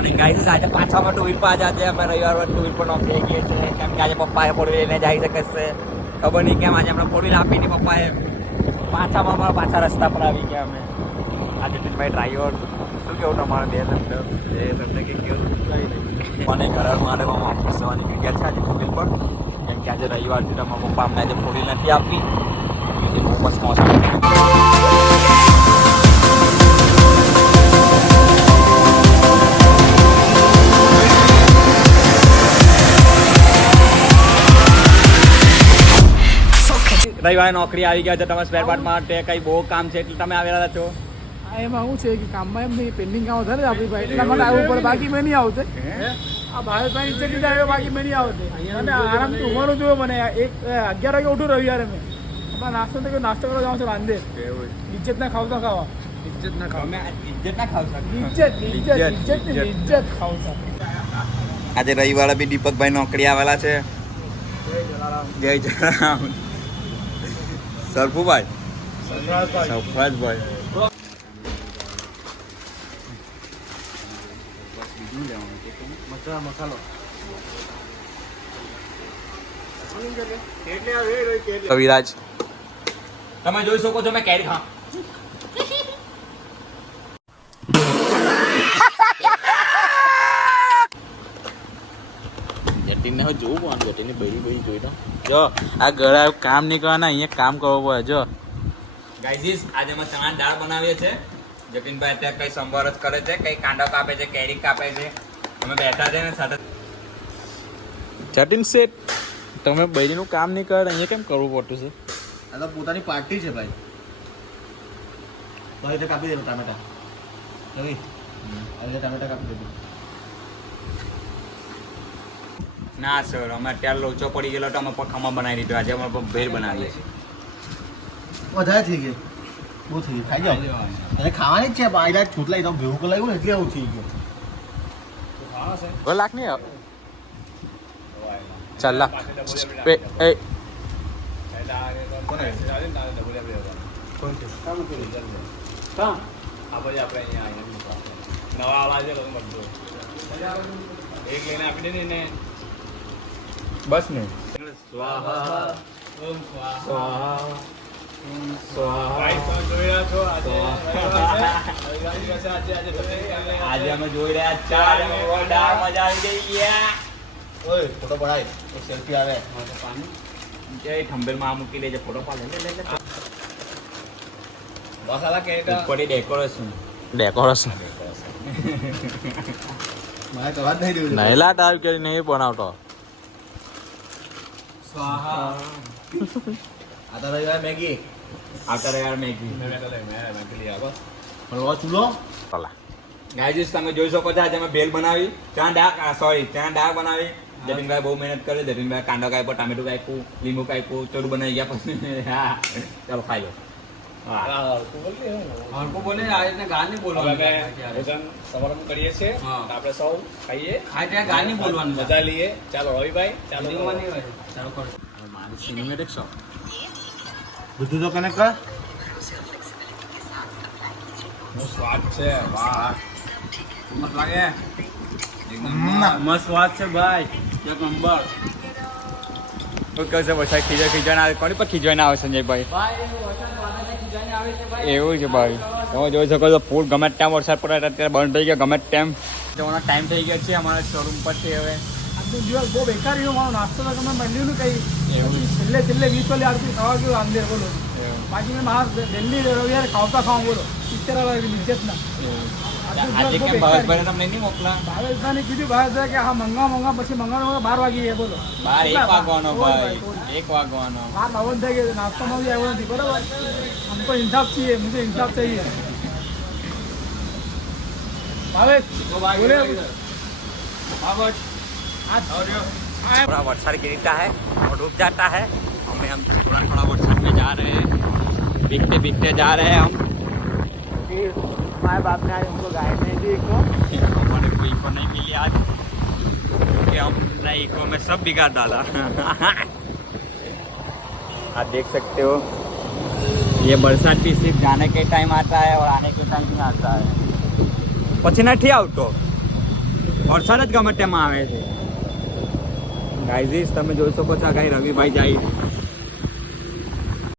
guys આજે પાછામાં two wheel પર આજે અમે રવિવાર ટુ વ્હીલ પર નોકરી ગઈએ છે કેમ કે આજે પપ્પાએ ફોર વ્હીલ લઈને જઈ શકે છે ખબર નહીં કેમ આજે આપણે ફોર વ્હીલ આપીને પપ્પાએ પાછામાં અમારા પાછા રસ્તા પર આવી ગયા અમે આજે દિલભાઈ ડ્રાઈવર શું કેવું તમારે બે શબ્દ એ શબ્દ કે કેવું મને ઘર માટે ઓફિસ જવાની જગ્યા છે આજે ફોર વ્હીલ પર કેમ કે આજે રવિવારથી તમારા પપ્પા અમને આજે ફોર વ્હીલ નથી આપી એટલે બહુ મસ્ત મોસમ રવિવારે નોકરી આવી ગયા છે તમે સ્પેર પાર્ટ માટે કંઈ બહુ કામ છે એટલે તમે આવેલા છો એમાં શું છે કે કામમાં એમ નહીં પેન્ડિંગ કામ વધારે આપણી ભાઈ એટલા માટે આવવું પડે બાકી મેં નહીં આવતે આ ભારતભાઈ નીચે લીધા આવ્યો બાકી મેં નહીં આવતે અને આરામથી ઉમરનું જોયો મને 11 વાગે ઉઠું રવિવારે મેં અમારા નાસ્તો તો નાસ્તો કરવા જાઉં છું રાંધે ઇજ્જત ના ખાવ તો ખાવા ઇજ્જત ના ખાવ ઇજ્જત ના ખાવ ઇજ્જત ખાવ આજે રવિવારે બી દીપકભાઈ નોકરી આવેલા છે જય જલારામ સરફુભાઈ સરફરાજભાઈ કવિરાજ તમે જોઈ શકો છો મેં કેરી ખા જટીને હવે જોવું પણ જટીને બરી બરી જોઈ દો જો આ ઘરે કામ નહીં કરવાના અહીંયા કામ કરવું પડે જો ગાઈઝીસ આજે અમે ચણા દાળ બનાવીએ છીએ જતીનભાઈ અત્યારે કઈ સંભાર જ કરે છે કઈ કાંદા કાપે છે કેરી કાપે છે અમે બેઠા છે ને સાથે જટીન શેઠ તમે બરીનું કામ નહીં કરે અહીંયા કેમ કરવું પડતું છે આ તો પોતાની પાર્ટી છે ભાઈ ભાઈ તો કાપી દેવું ટામેટા રવિ હવે ટામેટા કાપી દેવું ના સર અમે અત્યારે લોચો પડી ગયેલો તો અમે ખમા બનાવી દીધો આજે અમે ભેર બનાવીએ છીએ વધારે થઈ ગયું બહુ થઈ ગયું ખાઈ જાઓ અને ખાવાની જ છે બાયલા છૂટલા એકદમ ભેગું કલાયું ને એટલે આવું થઈ ગયું લાખ નહીં ચાલ લાખ એ બસ ને આજે અમે જોઈ રહ્યા ચાર મજા આવી ગઈ ઓય ફોટો પડાય એક સેલ્ફી આવે જય થંબેલમાં મૂકી દેજે ફોટો પાડે લે મસાલા કેરેટા ઉપરથી ડેકોરેશન મારે તો વાત નહીં દેવું નહેલા ટાઈપ કરી નહીં બનાવતો સ્વાહા આ તો રહી મેગી આવતા યાર મેગી હળવો ચૂલો ગાઈઝ તમે જોઈ શકો છો આજે અમે ભેલ બનાવી ચણા દાળ બનાવી જતીનભાઈ બહુ મહેનત કરી જતીનભાઈ કાંદો કાપ્યો ટામેટું કાપ્યું લીંબુ કાપ્યું ચોરું બનાવી ગયા પછી હા ચાલો ખાઈ લો સમારંભ કરીએ છીએ આપણે સૌ ખાઈએ મજા લઈએ ચાલો રવિભાઈ ચાલો સિનેમેટિક શોપ બધું તો કનેક્ટ કર સ્વાદ છે વાહ મસ્ત લાગે મસ્ત વાત છે ભાઈ એક નંબર ઓકે છે વરસાદ ખીજવાના આવે કોની પર ખીજવાના આવે સંજયભાઈ એવું છે ભાઈ તમે જોઈ શકો છો ફૂલ ગમે ટાઈમ વરસાદ પડે અત્યારે બંધ થઈ ગયો ગમે ટાઈમ જવાનો ટાઈમ થઈ ગયો છે અમારા શોરૂમ પરથી હવે આજનો દિવસ બહુ બેકાર રહ્યો મારો નાસ્તો તો તમે મળ્યું ને કંઈ એવું છેલ્લે 20 વાગે આવતી ખાવા ગયું અંદર બોલો બાકી મેં મારા દિલ્હી રવિવારે ખાવતા ખાવા બોલો 70 વાગે ઇજ્જત ના આજે કેમ ભાવેશભાઈ તમને નહીં મોકલા ભાવેશભાઈને કીધું ભાવેશભાઈ કે હા મંગા પછી મંગાવવાનો 12 વાગી ગયા બોલો 1 વાગવાનો ભાઈ 1 વાગવાનો 12:52 થઈ ગયા નાસ્તામાં બી આવ્યો નથી બરાબર हमको इंसाफ चाहिए मुझे इंसाफ चाहिए भावेश बोले थोड़ा वर्षा गिरता है और रुक जाता है हम थोड़ा वर्षा में जा रहे हैं भीगते जा रहे हैं हम फिर हमारे बाप ने आज हमको गाय नहीं दी इको हमारे को इको नहीं मिली आज क्योंकि हमने इको में सब बिगाड़ डाला आप देख सकते हो ये बरसात भी सिर्फ जाने के टाइम आता है और आने के टाइम नहीं आता है પછી નથી આવતો વરસાદ જ ગમે તેમાં આવે છે ગાઈઝીસ તમે જોઈ શકો છો ગાઈ રવિભાઈ જાય